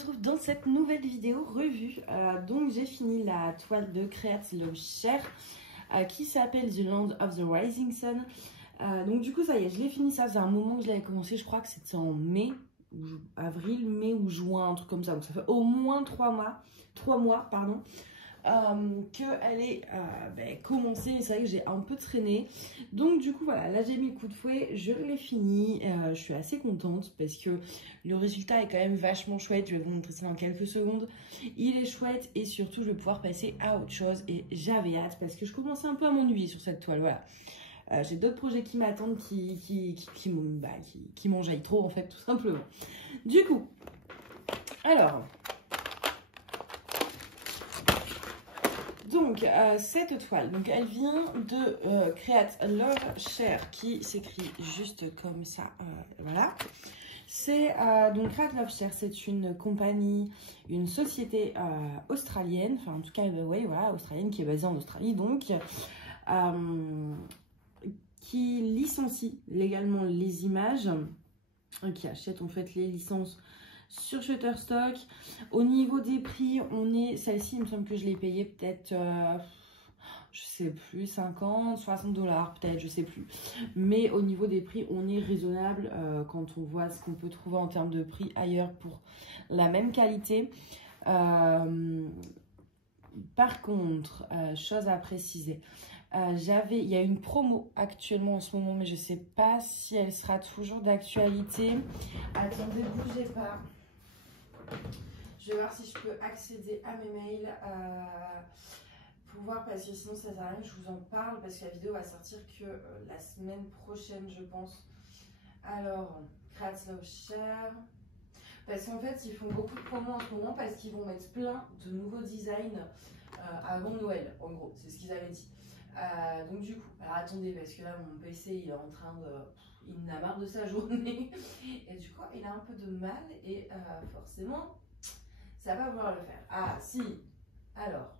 retrouve dans cette nouvelle vidéo revue. Donc j'ai fini la toile de Create Love Share qui s'appelle The Land of the Rising Sun. Donc du coup ça y est, je l'ai fini, ça c'est un moment que je l'avais commencé, je crois que c'était en mai, avril, mai ou juin, un truc comme ça. Donc ça fait au moins 3 mois, pardon. Qu'elle est commencée. C'est vrai que j'ai un peu traîné, donc du coup voilà, là j'ai mis le coup de fouet, je l'ai fini. Je suis assez contente parce que le résultat est quand même vachement chouette. Je vais vous montrer ça dans quelques secondes. Il est chouette et surtout je vais pouvoir passer à autre chose et j'avais hâte parce que je commençais un peu à m'ennuyer sur cette toile. Voilà, j'ai d'autres projets qui m'attendent qui m'enjaillent trop en fait, tout simplement. Du coup, alors donc, cette toile, donc elle vient de Create Love Share, qui s'écrit juste comme ça, voilà. C'est donc Create Love Share, c'est une compagnie, une société australienne, enfin en tout cas, ouais, voilà, australienne, qui est basée en Australie, donc, qui licencie légalement les images, qui achète en fait les licences sur Shutterstock. Au niveau des prix, on est, celle-ci il me semble que je l'ai payée peut-être je sais plus, 50, 60 $ peut-être, je sais plus, mais au niveau des prix on est raisonnable quand on voit ce qu'on peut trouver en termes de prix ailleurs pour la même qualité. Par contre, chose à préciser, il y a une promo actuellement en ce moment, mais je sais pas si elle sera toujours d'actualité. Attendez, bougez pas. Je vais voir si je peux accéder à mes mails pour voir, parce que sinon ça sert à rien que je vous en parle, parce que la vidéo va sortir que la semaine prochaine, je pense. Alors, Create Love Share, parce qu'en fait ils font beaucoup de promos en ce moment, parce qu'ils vont mettre plein de nouveaux designs avant Noël, en gros, c'est ce qu'ils avaient dit. Donc du coup, alors attendez, parce que là mon PC il est en train de... il en a marre de sa journée et du coup il a un peu de mal et forcément ça va vouloir le faire. Ah si, alors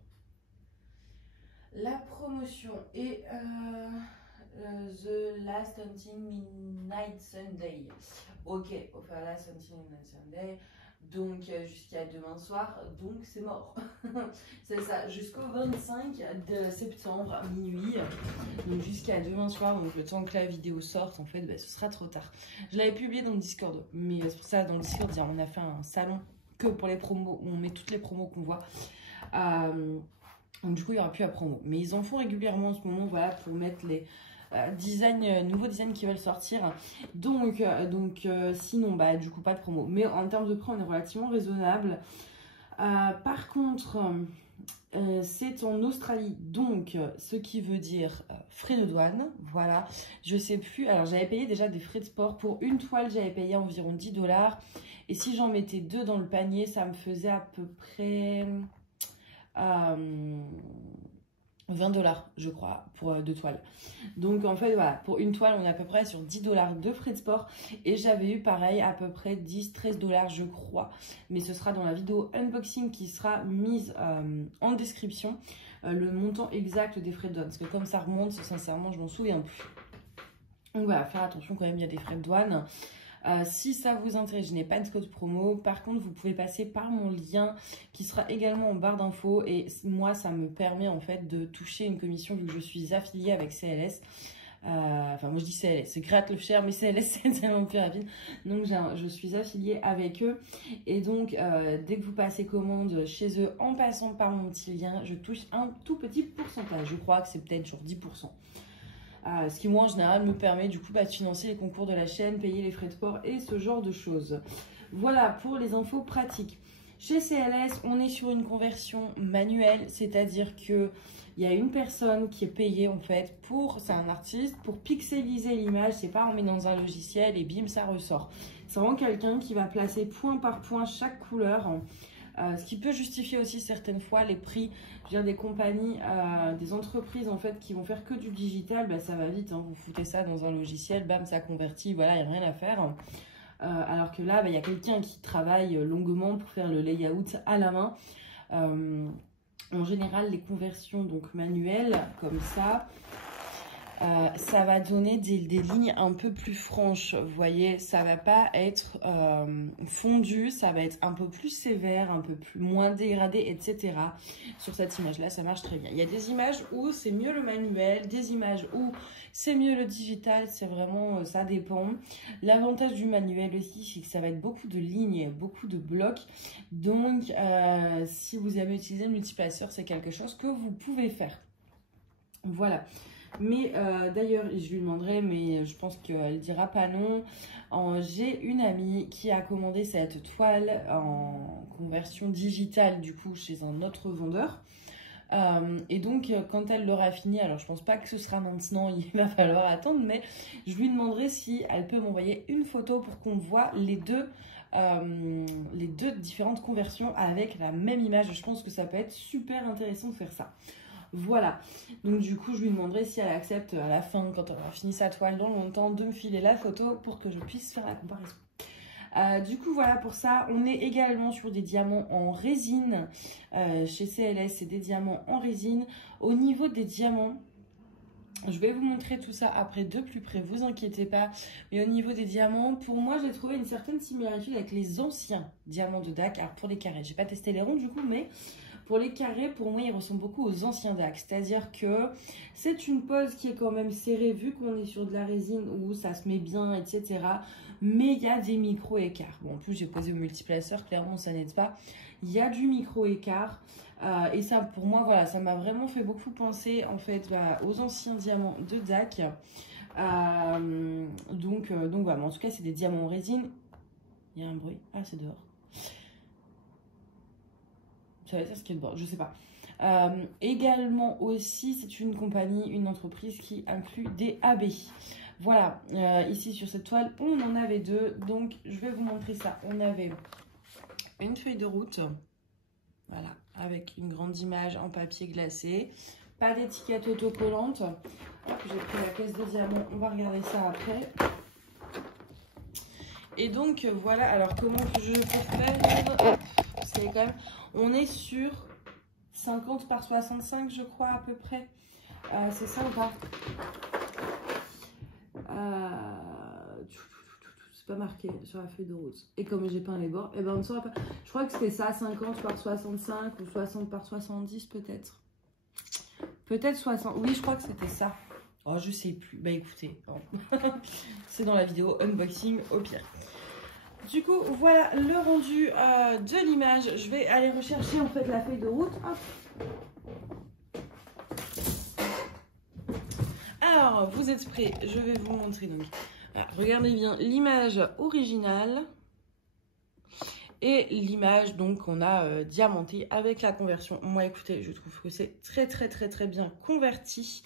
la promotion est The Last Hunting Midnight Sunday. Ok, enfin Last Hunting Midnight Sunday, donc jusqu'à demain soir, donc c'est mort. C'est ça, jusqu'au 25 de septembre minuit, donc jusqu'à demain soir, donc le temps que la vidéo sorte en fait, ce sera trop tard. Je l'avais publié dans le Discord, mais c'est pour ça dans le Discord on a fait un salon que pour les promos, où on met toutes les promos qu'on voit. Donc du coup il n'y aura plus à promo, mais ils en font régulièrement en ce moment, voilà, pour mettre les nouveaux designs qui veulent sortir. Donc sinon du coup pas de promo, mais en termes de prix on est relativement raisonnable. Par contre c'est en Australie, donc ce qui veut dire frais de douane, voilà. Je sais plus, alors j'avais payé déjà des frais de port pour une toile, j'avais payé environ 10 $, et si j'en mettais 2 dans le panier ça me faisait à peu près 20 $, je crois, pour 2 toiles. Donc en fait voilà, pour une toile on est à peu près sur 10 $ de frais de port, et j'avais eu pareil à peu près 10-13 $ je crois, mais ce sera dans la vidéo unboxing qui sera mise en description, le montant exact des frais de douane, parce que comme ça remonte, sincèrement je m'en souviens plus. Donc voilà, faire attention quand même, il y a des frais de douane. Si ça vous intéresse, je n'ai pas de code promo. Par contre, vous pouvez passer par mon lien qui sera également en barre d'infos. Et moi, ça me permet en fait de toucher une commission vu que je suis affiliée avec CLS. Enfin, moi je dis CLS, c'est Create Love Share, mais CLS c'est tellement plus rapide. Donc je suis affiliée avec eux. Et donc, dès que vous passez commande chez eux en passant par mon petit lien, je touche un tout petit pourcentage. Je crois que c'est peut-être genre 10%. Ce qui moi en général me permet du coup de financer les concours de la chaîne, payer les frais de port et ce genre de choses. Voilà pour les infos pratiques. Chez CLS on est sur une conversion manuelle, c'est-à-dire que il y a une personne qui est payée en fait c'est un artiste, pour pixeliser l'image. C'est pas on met dans un logiciel et bim ça ressort. C'est vraiment quelqu'un qui va placer point par point chaque couleur. Ce qui peut justifier aussi certaines fois les prix. Je veux dire, des compagnies, des entreprises en fait qui vont faire que du digital, ça va vite, hein, vous foutez ça dans un logiciel, bam, ça convertit, voilà, il n'y a rien à faire. Alors que là, il y a quelqu'un qui travaille longuement pour faire le layout à la main. En général, les conversions donc manuelles, comme ça, ça va donner des lignes un peu plus franches, vous voyez, ça va pas être fondu, ça va être un peu plus sévère, un peu plus moins dégradé, etc. Sur cette image-là, ça marche très bien. Il y a des images où c'est mieux le manuel, des images où c'est mieux le digital, c'est vraiment, ça dépend. L'avantage du manuel aussi, c'est que ça va être beaucoup de lignes, beaucoup de blocs. Donc, si vous avez utilisé le multiplaceur, c'est quelque chose que vous pouvez faire. Voilà. Mais d'ailleurs, je lui demanderai, mais je pense qu'elle dira pas non. J'ai une amie qui a commandé cette toile en conversion digitale, du coup, chez un autre vendeur. Et donc, quand elle l'aura fini, alors je pense pas que ce sera maintenant, il va falloir attendre, mais je lui demanderai si elle peut m'envoyer une photo pour qu'on voit les deux différentes conversions avec la même image. Je pense que ça peut être super intéressant de faire ça. Voilà, donc du coup je lui demanderai si elle accepte à la fin, quand elle aura fini sa toile dans longtemps, de me filer la photo pour que je puisse faire la comparaison. Du coup voilà pour ça. On est également sur des diamants en résine. Chez CLS, c'est des diamants en résine. Au niveau des diamants, je vais vous montrer tout ça après de plus près, vous inquiétez pas. Mais au niveau des diamants, pour moi, j'ai trouvé une certaine similitude avec les anciens diamants de DAC. Alors pour les carrés, j'ai pas testé les ronds du coup, mais pour les carrés, pour moi, ils ressemblent beaucoup aux anciens DAC. C'est-à-dire que c'est une pose qui est quand même serrée, vu qu'on est sur de la résine où ça se met bien, etc. Mais il y a des micro-écarts. Bon, en plus, j'ai posé au multiplaceur, clairement, ça n'aide pas. Il y a du micro-écart. Et ça, pour moi, voilà, ça m'a vraiment fait beaucoup penser, en fait, aux anciens diamants de DAC. Donc voilà, en tout cas, c'est des diamants en résine. Il y a un bruit. Ah, c'est dehors. Ça va être un skateboard, je sais pas. Également aussi, c'est une compagnie, une entreprise qui inclut des AB. Voilà, ici sur cette toile, on en avait deux. Donc, je vais vous montrer ça. On avait une feuille de route, voilà, avec une grande image en papier glacé. Pas d'étiquette autocollante. J'ai pris la caisse de diamants, on va regarder ça après. Et donc, voilà, alors comment je peux faire? Parce qu'il y a quand même... On est sur 50 par 65, je crois, à peu près. C'est ça ou pas? C'est pas marqué sur la feuille de route. Et comme j'ai peint les bords, et ben on ne saura pas. Je crois que c'était ça, 50 par 65 ou 60 par 70 peut-être. Peut-être 60. Oui, je crois que c'était ça. Oh, je sais plus. Bah écoutez, c'est dans la vidéo unboxing au pire. Du coup, voilà le rendu de l'image. Je vais aller rechercher en fait la feuille de route. Hop. Alors, vous êtes prêts? Je vais vous montrer donc. Voilà, regardez bien l'image originale et l'image donc qu'on a diamantée avec la conversion. Moi, écoutez, je trouve que c'est très bien converti.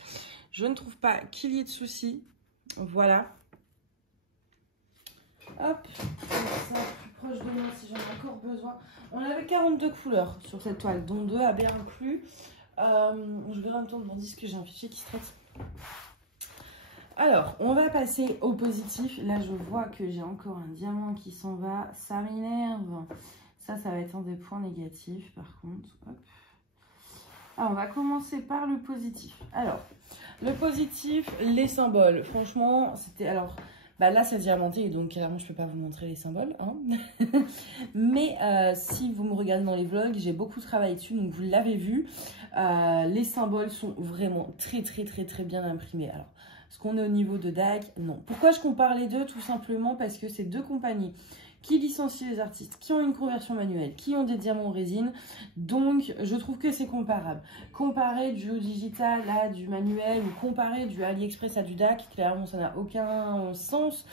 Je ne trouve pas qu'il y ait de soucis. Voilà. Hop, ça plus proche de moi si j'en ai encore besoin. On avait 42 couleurs sur cette toile, dont 2 AB inclus. Je vais en même temps demander ce que j'ai un fichier qui se traite. Alors, on va passer au positif. Là, je vois que j'ai encore un diamant qui s'en va. Ça m'énerve. Ça va être un des points négatifs, par contre. Hop. Alors, on va commencer par le positif. Alors, le positif, les symboles. Franchement, c'était... Alors... Bah là, c'est diamanté, donc clairement, je ne peux pas vous montrer les symboles. Hein. Mais si vous me regardez dans les vlogs, j'ai beaucoup travaillé dessus, donc vous l'avez vu. Les symboles sont vraiment très bien imprimés. Alors, est-ce qu'on est au niveau de DAC? Non. Pourquoi je compare les deux? Tout simplement parce que c'est deux compagnies qui licencient les artistes, qui ont une conversion manuelle, qui ont des diamants en résine. Donc, je trouve que c'est comparable. Comparer du digital à du manuel ou comparer du AliExpress à du DAC, clairement, ça n'a aucun sens.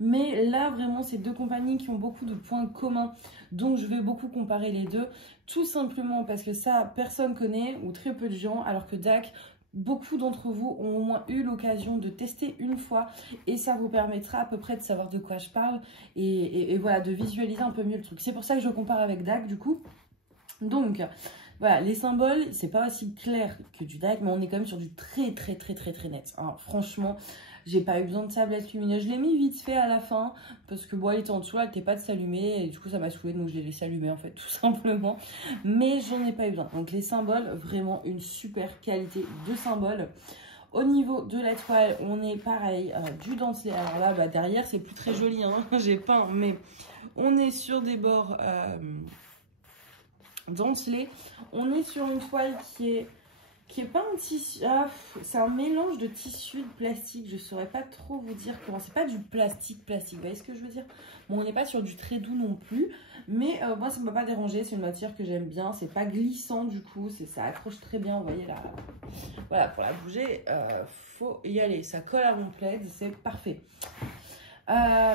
Mais là, vraiment, c'est deux compagnies qui ont beaucoup de points communs. Donc, je vais beaucoup comparer les deux. Tout simplement parce que ça, personne connaît ou très peu de gens, alors que DAC... Beaucoup d'entre vous ont au moins eu l'occasion de tester une fois et ça vous permettra à peu près de savoir de quoi je parle et voilà, de visualiser un peu mieux le truc. C'est pour ça que je compare avec DAC du coup. Donc voilà, les symboles, c'est pas aussi clair que du DAC, mais on est quand même sur du très net. Alors, franchement, j'ai pas eu besoin de tablette lumineuse. Je l'ai mis vite fait à la fin parce que bon, elle était en dessous, elle n'était pas de s'allumer et du coup ça m'a saoulé, donc je l'ai laissé allumer en fait tout simplement. Mais j'en ai pas eu besoin. Donc les symboles, vraiment une super qualité de symboles. Au niveau de la toile, on est pareil, du dentelé. Alors là, bah, derrière, c'est plus très joli, hein, j'ai peint, mais on est sur des bords dentelés. On est sur une toile qui est pas un tissu, c'est un mélange de tissu, de plastique, je saurais pas trop vous dire comment, c'est pas du plastique, vous voyez ce que je veux dire? Bon, on n'est pas sur du très doux non plus, mais moi ça ne m'a pas dérangé, c'est une matière que j'aime bien, c'est pas glissant du coup, ça accroche très bien, vous voyez là, voilà, pour la bouger, faut y aller, ça colle à mon plaid, c'est parfait.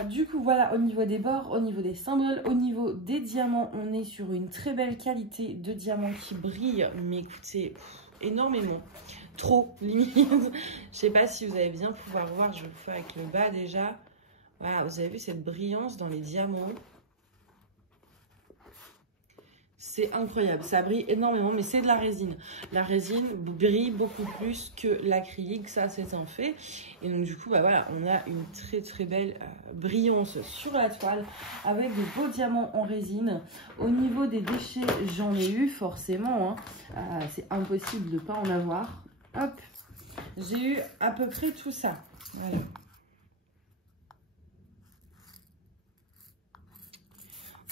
Du coup voilà, au niveau des bords, au niveau des symboles, au niveau des diamants, on est sur une très belle qualité de diamants qui brillent, mais écoutez, énormément, trop limite. Je sais pas si vous allez bien pouvoir voir, je vais le faire avec le bas déjà. Voilà, vous avez vu cette brillance dans les diamants, c'est incroyable, ça brille énormément, mais c'est de la résine. La résine brille beaucoup plus que l'acrylique, ça c'est un fait. Et donc du coup, bah voilà, on a une très très belle brillance sur la toile avec de beaux diamants en résine. Au niveau des déchets, j'en ai eu forcément, hein. C'est impossible de ne pas en avoir. Hop, j'ai eu à peu près tout ça. Voilà.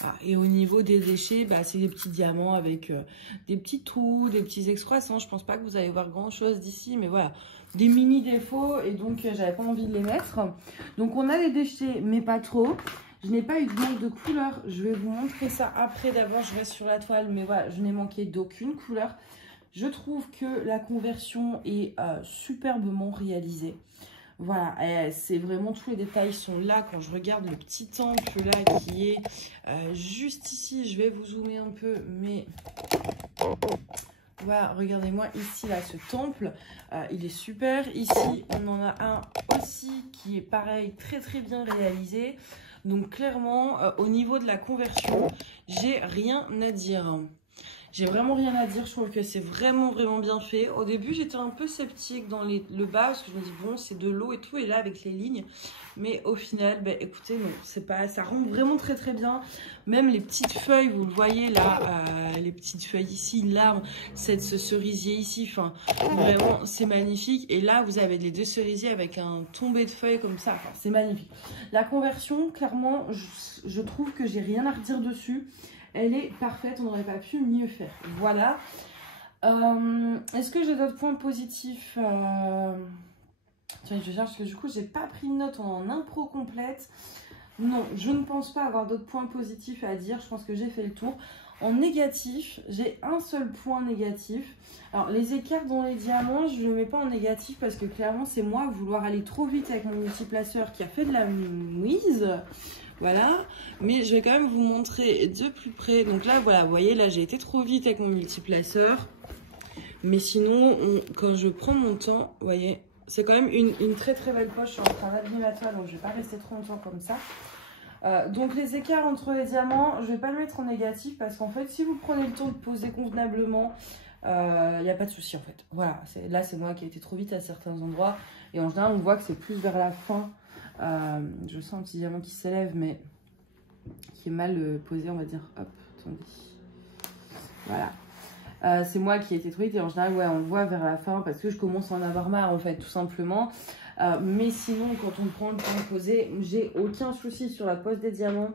Ah, et au niveau des déchets, bah, c'est des petits diamants avec des petits trous, des petits excroissants. Je pense pas que vous allez voir grand chose d'ici, mais voilà, des mini défauts et donc j'avais pas envie de les mettre. Donc on a les déchets, mais pas trop. Je n'ai pas eu de manque de couleur. Je vais vous montrer ça après. D'abord, je reste sur la toile, mais voilà, je n'ai manqué d'aucune couleur. Je trouve que la conversion est superbement réalisée. Voilà, c'est vraiment tous les détails sont là. Quand je regarde le petit temple là qui est juste ici, je vais vous zoomer un peu, mais voilà, regardez-moi ici là, ce temple, il est super. Ici, on en a un aussi qui est pareil, très très bien réalisé. Donc clairement, au niveau de la conversion, j'ai rien à dire. J'ai vraiment rien à dire, je trouve que c'est vraiment bien fait. Au début, j'étais un peu sceptique dans le bas, parce que je me dis, bon, c'est de l'eau et tout, et là, avec les lignes. Mais au final, bah, écoutez, non, c'est pas, ça rend vraiment très bien. Même les petites feuilles, vous le voyez là, les petites feuilles ici, l'arbre, ce cerisier ici, enfin, vraiment, c'est magnifique. Et là, vous avez les deux cerisiers avec un tombé de feuilles comme ça, enfin, c'est magnifique. La conversion, clairement, je trouve que j'ai rien à redire dessus. Elle est parfaite, on n'aurait pas pu mieux faire. Voilà. Est-ce que j'ai d'autres points positifs Tiens, je cherche parce que du coup, j'ai pas pris de note en impro complète. Non, je ne pense pas avoir d'autres points positifs à dire. Je pense que j'ai fait le tour. En négatif, j'ai un seul point négatif. Alors, les écarts dans les diamants, je ne le mets pas en négatif parce que clairement, c'est moi vouloir aller trop vite avec mon multiplaceur qui a fait de la mouise. Voilà, mais je vais quand même vous montrer de plus près. Donc là, voilà, vous voyez, là, j'ai été trop vite avec mon multiplaceur. Mais sinon, quand je prends mon temps, vous voyez, c'est quand même une très belle poche. Je suis en train d'abîmer ma toile, donc je ne vais pas rester trop longtemps comme ça. Donc les écarts entre les diamants, je ne vais pas le mettre en négatif parce qu'en fait, si vous prenez le temps de poser convenablement, il n'y a pas de souci en fait. Voilà, là, c'est moi qui ai été trop vite à certains endroits. Et en général, on voit que c'est plus vers la fin. Je sens un petit diamant qui s'élève, mais qui est mal posé, on va dire. Hop, attendez. Voilà. C'est moi qui ai été trop vite et en général, ouais, on le voit vers la fin parce que je commence à en avoir marre, en fait, tout simplement. Mais sinon, quand on prend le temps de poser, j'ai aucun souci sur la pose des diamants.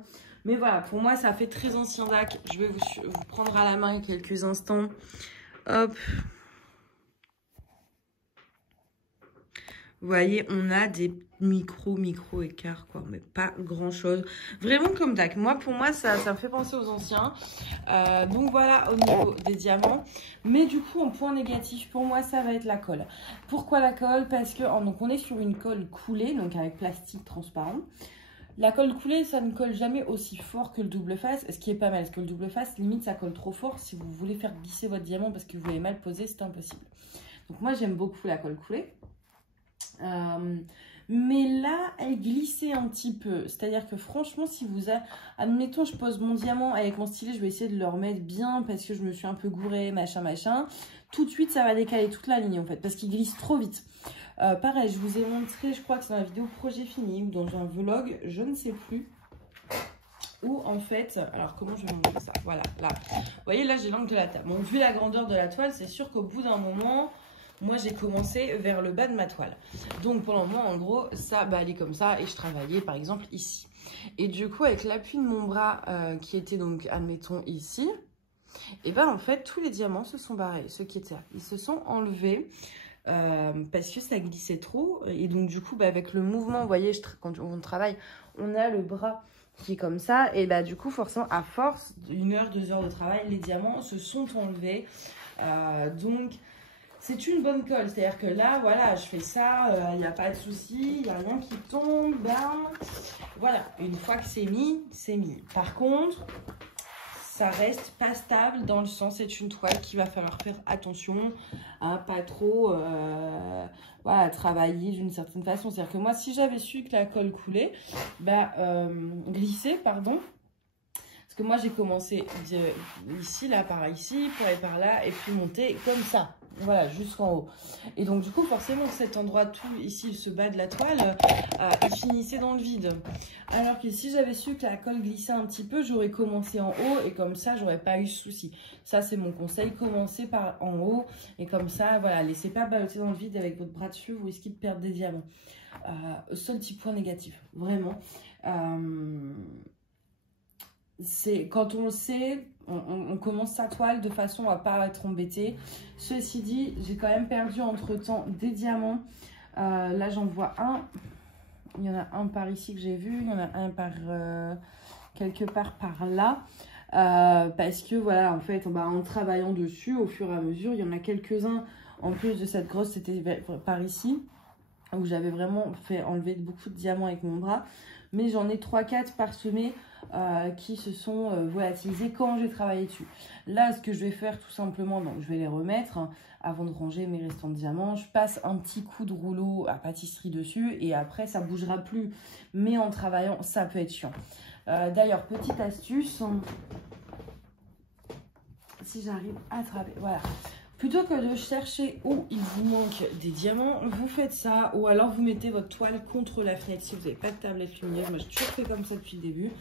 Mais voilà, pour moi, ça fait très ancien DAC. Je vais vous prendre à la main quelques instants. Hop. Vous voyez, on a des micro écarts, quoi, mais pas grand chose. Vraiment comme DAC. Pour moi, ça me fait penser aux anciens. Donc voilà, au niveau des diamants. Mais du coup, en point négatif, pour moi, ça va être la colle. Pourquoi la colle? Parce que donc on est sur une colle coulée, donc avec plastique transparent. La colle coulée, ça ne colle jamais aussi fort que le double face, ce qui est pas mal. Parce que le double face, limite, ça colle trop fort. Si vous voulez faire glisser votre diamant parce que vous l'avez mal posé, c'est impossible. Donc moi, j'aime beaucoup la colle coulée. Mais là, elle glissait un petit peu. C'est-à-dire que franchement, si vous... Admettons, je pose mon diamant avec mon stylet, je vais essayer de le remettre bien parce que je me suis un peu gourée, machin. Tout de suite, ça va décaler toute la ligne, en fait, parce qu'il glisse trop vite. Pareil, je vous ai montré, je crois que c'est dans la vidéo projet fini ou dans un vlog, je ne sais plus. Où, en fait... Alors, comment je vais montrer ça? Voilà, là. Vous voyez, là, j'ai l'angle de la table. Bon, vu la grandeur de la toile, c'est sûr qu'au bout d'un moment... moi j'ai commencé vers le bas de ma toile. Donc pour le moment, en gros, ça allait comme ça et je travaillais par exemple ici. Et du coup, avec l'appui de mon bras qui était donc, admettons, ici, et ben en fait, tous les diamants se sont barrés, ceux qui étaient là. Ils se sont enlevés parce que ça glissait trop. Et donc du coup, avec le mouvement, vous voyez, quand on travaille, on a le bras qui est comme ça. Et du coup, forcément, à force d'une heure, 2 heures de travail, les diamants se sont enlevés. Donc, c'est une bonne colle. C'est-à-dire que là, voilà, je fais ça, il n'y a pas de souci, il n'y a rien qui tombe, bam. Voilà, une fois que c'est mis, c'est mis. Par contre, ça reste pas stable dans le sens, c'est une toile qu'il va falloir faire attention à pas trop voilà, travailler d'une certaine façon. C'est-à-dire que moi, si j'avais su que la colle coulait, glisser, pardon, parce que moi, j'ai commencé ici, là, par ici, pour aller par là, et puis monter comme ça. Voilà, jusqu'en haut. Et donc, du coup, forcément, cet endroit, tout ici, ce bas de la toile, il finissait dans le vide. Alors que si j'avais su que la colle glissait un petit peu, j'aurais commencé en haut et comme ça, j'aurais pas eu de souci. Ça, c'est mon conseil. Commencez par en haut et comme ça, voilà, laissez pas balloter dans le vide avec votre bras dessus, vous risquez de perdre des diamants. Seul petit point négatif, vraiment. C'est quand on le sait, on commence sa toile de façon à pas être embêté. Ceci dit, j'ai quand même perdu entre temps des diamants. Là j'en vois un, il y en a un par ici que j'ai vu, il y en a un par quelque part par là, parce que voilà, en fait en travaillant dessus au fur et à mesure, il y en a quelques-uns en plus de cette grosse, c'était par ici où j'avais vraiment fait enlever beaucoup de diamants avec mon bras, mais j'en ai 3-4 parsemés qui se sont volatilisés quand j'ai travaillé dessus. Là, ce que je vais faire tout simplement, donc je vais les remettre avant de ranger mes restants de diamants. Je passe un petit coup de rouleau à pâtisserie dessus et après ça bougera plus. Mais en travaillant, ça peut être chiant. D'ailleurs, petite astuce, si j'arrive à attraper, voilà. Plutôt que de chercher où il vous manque des diamants, vous faites ça ou alors vous mettez votre toile contre la fenêtre si vous n'avez pas de tablette lumière. Moi, j'ai toujours fait comme ça depuis le début.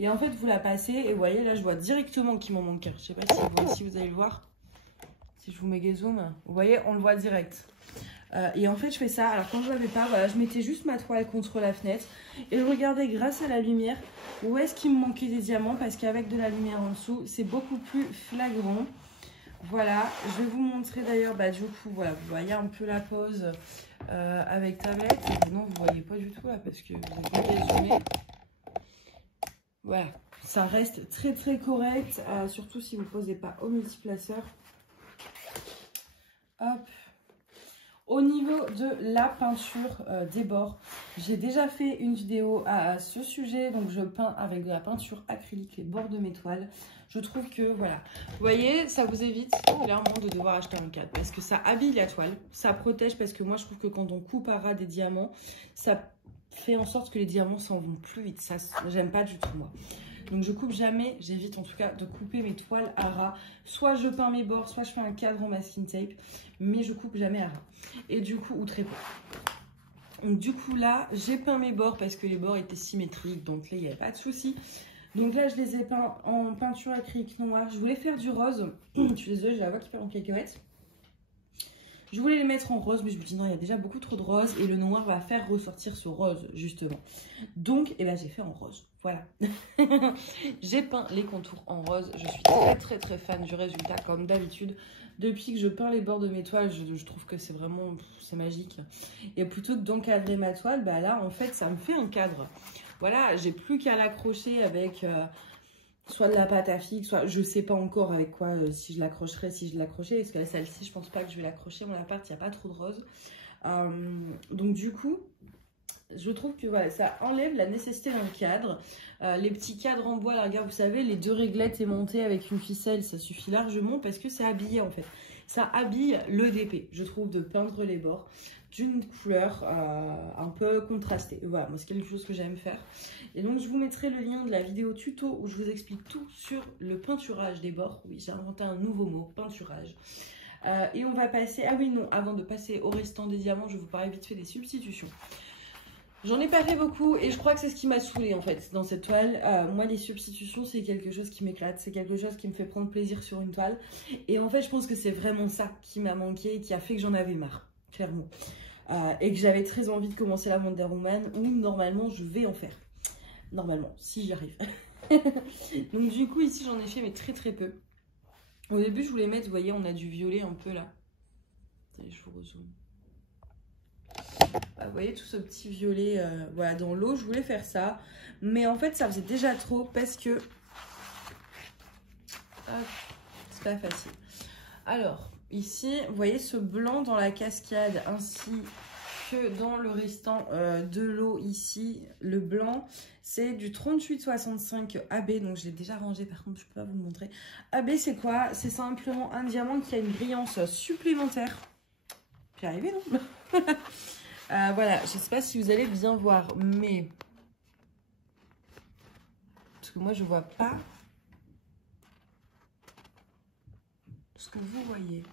Et en fait, vous la passez et vous voyez, là, je vois directement qu'il m'en manque un. Je sais pas si vous allez le voir. Si je vous mets zoom, vous voyez, on le voit direct. Et en fait, je fais ça. Alors, quand je l'avais pas, voilà, je mettais juste ma toile contre la fenêtre et je regardais grâce à la lumière où est-ce qu'il me manquait des diamants parce qu'avec de la lumière en dessous, c'est beaucoup plus flagrant. Voilà, je vais vous montrer d'ailleurs, du coup, voilà, vous voyez un peu la pose avec tablette. Non, vous voyez pas du tout là parce que vous n'êtes pas dézoomé. Voilà, ça reste très très correct, surtout si vous ne posez pas au multiplaceur. Hop. Au niveau de la peinture des bords, j'ai déjà fait une vidéo à ce sujet. Donc, je peins avec de la peinture acrylique les bords de mes toiles. Je trouve que, voilà, vous voyez, ça vous évite clairement de devoir acheter un cadre. Parce que ça habille la toile, ça protège. Parce que moi, je trouve que quand on coupe à ras des diamants, ça fait en sorte que les diamants s'en vont plus vite. Ça, j'aime pas du tout, moi. Donc je coupe jamais, j'évite en tout cas de couper mes toiles à ras. Soit je peins mes bords, soit je fais un cadre en masking tape, mais je coupe jamais à ras. Et du coup, ou très peu. Donc du coup là, j'ai peint mes bords parce que les bords étaient symétriques, donc là il n'y avait pas de souci. Donc là je les ai peints en peinture acrylique noire. Je voulais faire du rose, je suis désolée, j'ai la voix qui part en cacahuète. Je voulais les mettre en rose, mais je me dis non, il y a déjà beaucoup trop de rose et le noir va faire ressortir ce rose, justement. Donc, j'ai fait en rose. Voilà. J'ai peint les contours en rose. Je suis très, très, très fan du résultat, comme d'habitude. Depuis que je peins les bords de mes toiles, je trouve que c'est vraiment, c'est magique. Et plutôt que d'encadrer ma toile, là, en fait, ça me fait un cadre. Voilà, j'ai plus qu'à l'accrocher avec... soit de la pâte à fixe, soit je sais pas encore avec quoi, si je l'accrocherai, si je l'accrochais, parce que celle-ci, je pense pas que je vais l'accrocher. Mon appart, il n'y a pas trop de rose. Donc du coup, je trouve que voilà, ça enlève la nécessité d'un cadre. Les petits cadres en bois, là, regarde, vous savez, les 2 réglettes aimantées avec une ficelle, ça suffit largement parce que c'est habillé en fait. Ça habille le DP, je trouve, de peindre les bords d'une couleur un peu contrastée. Voilà, moi c'est quelque chose que j'aime faire. Et donc je vous mettrai le lien de la vidéo tuto où je vous explique tout sur le peinturage des bords. Oui, j'ai inventé un nouveau mot, peinturage. Et on va passer, ah oui non, avant de passer au restant des diamants, je vais vous parler vite fait des substitutions. J'en ai pas fait beaucoup et je crois que c'est ce qui m'a saoulée en fait dans cette toile. Moi les substitutions c'est quelque chose qui m'éclate, c'est quelque chose qui me fait prendre plaisir sur une toile. Et en fait je pense que c'est vraiment ça qui m'a manqué et qui a fait que j'en avais marre, clairement. Et que j'avais très envie de commencer la Wonder Woman où normalement je vais en faire. Normalement, si j'y arrive. Donc du coup ici j'en ai fait mais très peu. Au début je voulais mettre, vous voyez on a du violet un peu là. Attendez, je vous rezoome. Vous voyez tout ce petit violet voilà, dans l'eau, je voulais faire ça. Mais en fait, ça faisait déjà trop parce que... c'est pas facile. Alors, ici, vous voyez ce blanc dans la cascade ainsi que dans le restant de l'eau ici. Le blanc, c'est du 3865 AB. Donc, je l'ai déjà rangé, par contre, je peux pas vous le montrer. AB, c'est quoi? C'est simplement un diamant qui a une brillance supplémentaire. J'y arrivé, non? Voilà, je sais pas si vous allez bien voir, mais... Parce que moi, je vois pas ce que vous voyez.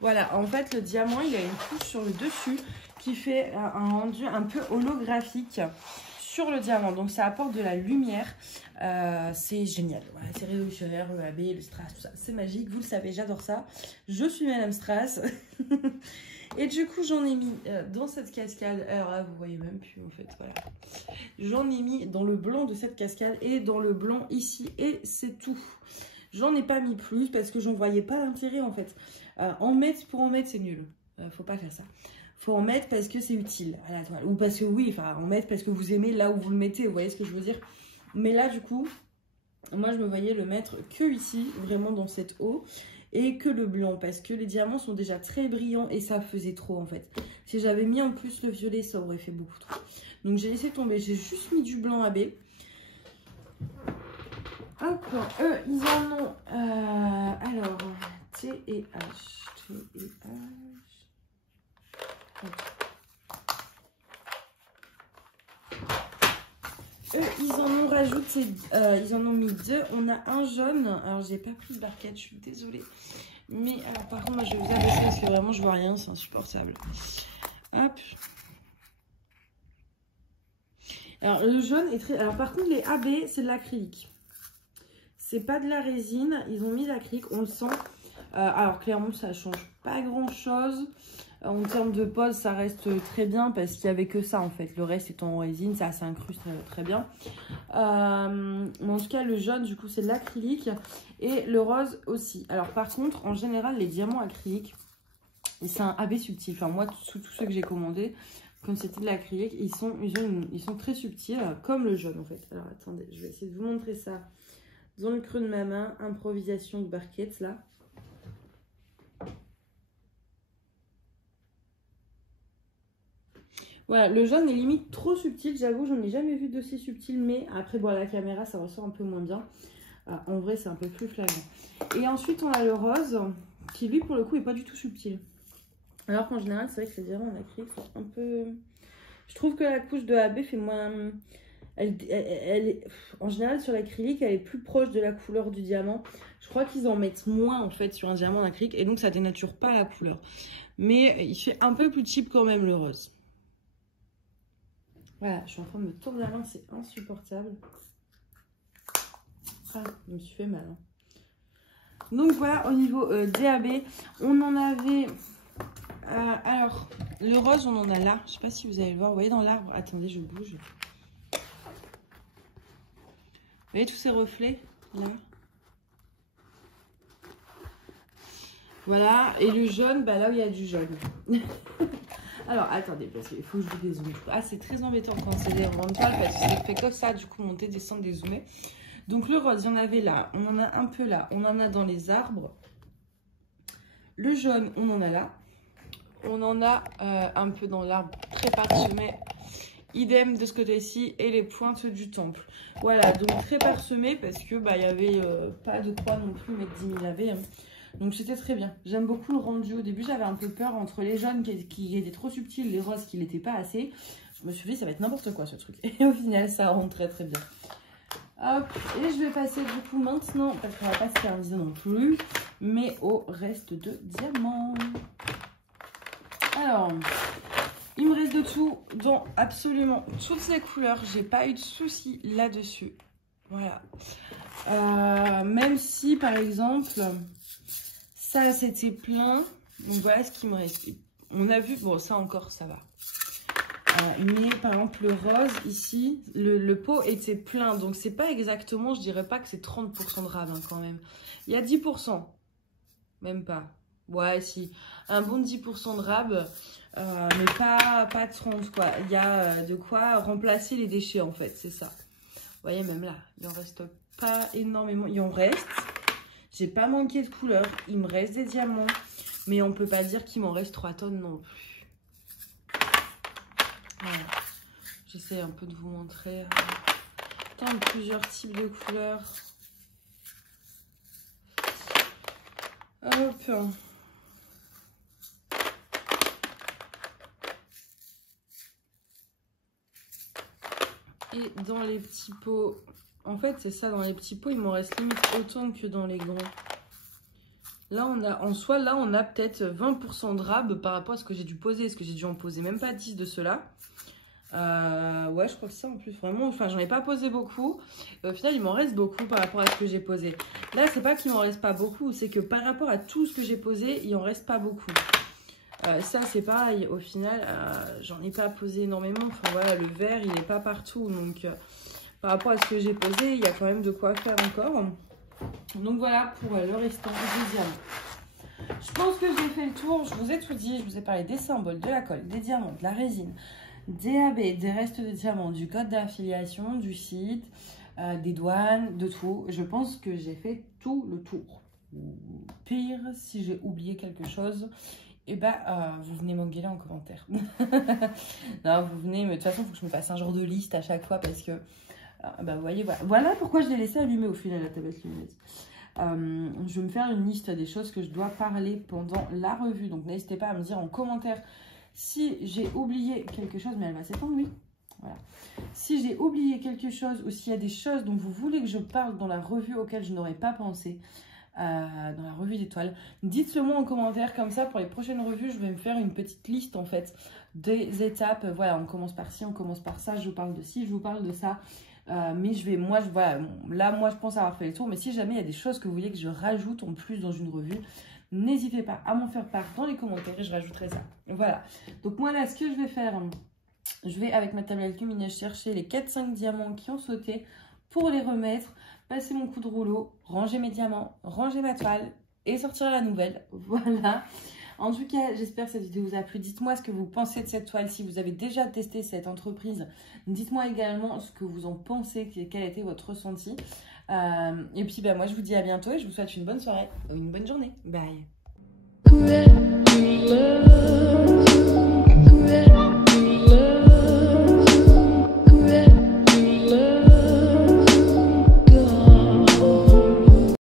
Voilà, en fait, le diamant, il a une couche sur le dessus qui fait un rendu un peu holographique sur le diamant. Donc, ça apporte de la lumière. C'est génial. Voilà, c'est révolutionnaire, le AB, le strass, tout ça. C'est magique, vous le savez, j'adore ça. Je suis Madame Strass. Et du coup, j'en ai mis dans cette cascade. Alors là, vous voyez même plus en fait, voilà. J'en ai mis dans le blanc de cette cascade et dans le blanc ici. Et c'est tout. J'en ai pas mis plus parce que j'en voyais pas l'intérêt en fait. En mettre pour en mettre, c'est nul. Faut pas faire ça. Faut en mettre parce que c'est utile à la toile. Ou parce que oui, enfin, en mettre parce que vous aimez là où vous le mettez. Vous voyez ce que je veux dire? Mais là, du coup, moi, je me voyais le mettre que ici, vraiment dans cette eau. Et que le blanc, parce que les diamants sont déjà très brillants et ça faisait trop en fait. Si j'avais mis en plus le violet, ça aurait fait beaucoup trop. Donc j'ai laissé tomber, j'ai juste mis du blanc AB. Hop, eux, ils en ont, alors, T et H. T et H. Hop. Eux, ils en ont rajouté, ils en ont mis deux. On a un jaune. Alors, j'ai pas pris de barquette, je suis désolée. Mais, alors, par contre, moi, je vais vous abaisser parce que vraiment, je vois rien. C'est insupportable. Hop. Alors, le jaune est très... Alors, par contre, les AB, c'est de l'acrylique. C'est pas de la résine. Ils ont mis de l'acrylique, on le sent. Alors, clairement, ça change pas grand-chose. En termes de pose, ça reste très bien parce qu'il n'y avait que ça en fait. Le reste étant en résine, ça s'incruste très bien. Mais en tout cas, le jaune, du coup, c'est de l'acrylique. Et le rose aussi. Alors par contre, en général, les diamants acryliques, c'est un AB subtil. Enfin, moi, tous ceux que j'ai commandés, comme c'était de l'acrylique, ils sont très subtils, comme le jaune en fait. Alors attendez, je vais essayer de vous montrer ça dans le creux de ma main. Improvisation de barquette là. Voilà, le jaune est limite trop subtil, j'avoue, j'en ai jamais vu d'aussi subtil, mais après, bon, à la caméra, ça ressort un peu moins bien. En vrai, c'est un peu plus flagrant. Et ensuite, on a le rose, qui lui, pour le coup, est pas du tout subtil. Alors qu'en général, c'est vrai que les diamants en acrylique sont un peu... Je trouve que la couche de AB fait moins... Elle est... En général, sur l'acrylique, elle est plus proche de la couleur du diamant. Je crois qu'ils en mettent moins, en fait, sur un diamant en acrylique, et donc ça dénature pas la couleur. Mais il fait un peu plus cheap quand même, le rose. Voilà, je suis en train de me tourner la main, c'est insupportable. Ah, je me suis fait mal. Hein. Donc voilà, au niveau DAB, on en avait... alors, le rose, on en a là. Je sais pas si vous allez le voir. Vous voyez dans l'arbre? Attendez, je bouge. Vous voyez tous ces reflets là? Voilà, et le jaune, bah là où il y a du jaune. Alors, attendez, parce qu'il faut que je vous dézoome. Ah, c'est très embêtant quand c'est des ronds de toile parce que ça fait comme ça, du coup, monter, descendre, dézoomer. Donc, le rose, il y en avait là. On en a un peu là. On en a dans les arbres. Le jaune, on en a là. On en a un peu dans l'arbre très parsemé. Idem de ce côté-ci et les pointes du temple. Voilà, donc très parsemé parce que bah, il n'y avait pas de quoi non plus mettre 10 000 AV. Hein. Donc c'était très bien. J'aime beaucoup le rendu. Au début, j'avais un peu peur entre les jaunes qui étaient trop subtils, les roses qui n'étaient pas assez. Je me suis dit, ça va être n'importe quoi ce truc. Et au final, ça rentre très bien. Hop, et je vais passer du coup maintenant, parce qu'on va pas se faire viser non plus, mais au reste de diamants. Alors, Il me reste de tout dans absolument toutes les couleurs. J'ai pas eu de soucis là-dessus. Voilà. Même si, par exemple, ça, c'était plein. Donc, voilà ce qui me reste. On a vu, bon, ça encore, ça va. Mais, par exemple, le rose, ici, le pot était plein. Donc, c'est pas exactement, je dirais pas que c'est 30% de rab, hein, quand même. Il y a 10%. Même pas. Ouais, si. Un bon 10% de rab, mais pas 30, quoi. Il y a de quoi remplacer les déchets, en fait. C'est ça. Vous voyez, même là, il en reste pas énormément. Il en reste. J'ai pas manqué de couleurs. Il me reste des diamants. Mais on peut pas dire qu'il m'en reste 3 tonnes non plus. Voilà. J'essaie un peu de vous montrer. Plusieurs types de couleurs. Hop. Et dans les petits pots, en fait c'est ça, dans les petits pots il m'en reste limite autant que dans les grands. Là on a, en soi là on a peut-être 20% de rab par rapport à ce que j'ai dû poser. Est-ce que j'ai dû en poser même pas 10 de ceux-là. Ouais, je crois que ça en plus vraiment, enfin j'en ai pas posé beaucoup. Et au final il m'en reste beaucoup par rapport à ce que j'ai posé. Là c'est pas qu'il m'en reste pas beaucoup, c'est que par rapport à tout ce que j'ai posé, il en reste pas beaucoup. Ça c'est pareil, au final j'en ai pas posé énormément. Enfin voilà, le vert il est pas partout, donc par rapport à ce que j'ai posé, il y a quand même de quoi faire encore. Donc voilà pour le restant des diamants. Je pense que j'ai fait le tour, je vous ai tout dit, je vous ai parlé des symboles, de la colle, des diamants, de la résine, des AB, des restes de diamants, du code d'affiliation, du site, des douanes, de tout. Je pense que j'ai fait tout le tour. Pire, si j'ai oublié quelque chose, et vous venez m'engueuler en commentaire. Non, vous venez, mais de toute façon, il faut que je me fasse un genre de liste à chaque fois parce que, vous voyez, voilà pourquoi je l'ai laissé allumer au final la tablette lumineuse. Je vais me faire une liste des choses que je dois parler pendant la revue. Donc, n'hésitez pas à me dire en commentaire si j'ai oublié quelque chose, mais elle va s'étendre, oui. Voilà. Si j'ai oublié quelque chose ou s'il y a des choses dont vous voulez que je parle dans la revue auxquelles je n'aurais pas pensé, dans la revue d'étoiles, dites-le moi en commentaire, comme ça pour les prochaines revues je vais me faire une petite liste en fait des étapes. Voilà, on commence par ci, on commence par ça, je vous parle de ci, je vous parle de ça, mais voilà, là moi je pense avoir fait le tour, mais si jamais il y a des choses que vous voulez que je rajoute en plus dans une revue, n'hésitez pas à m'en faire part dans les commentaires et je rajouterai ça. Voilà, donc moi là ce que je vais faire, je vais avec ma tablette lumineuse chercher les 4-5 diamants qui ont sauté pour les remettre, passer mon coup de rouleau, ranger mes diamants, ranger ma toile et sortir la nouvelle. Voilà. En tout cas, j'espère que cette vidéo vous a plu. Dites-moi ce que vous pensez de cette toile. Si vous avez déjà testé cette entreprise, dites-moi également ce que vous en pensez, quel a été votre ressenti. Et puis, moi, je vous dis à bientôt et je vous souhaite une bonne soirée ou une bonne journée. Bye.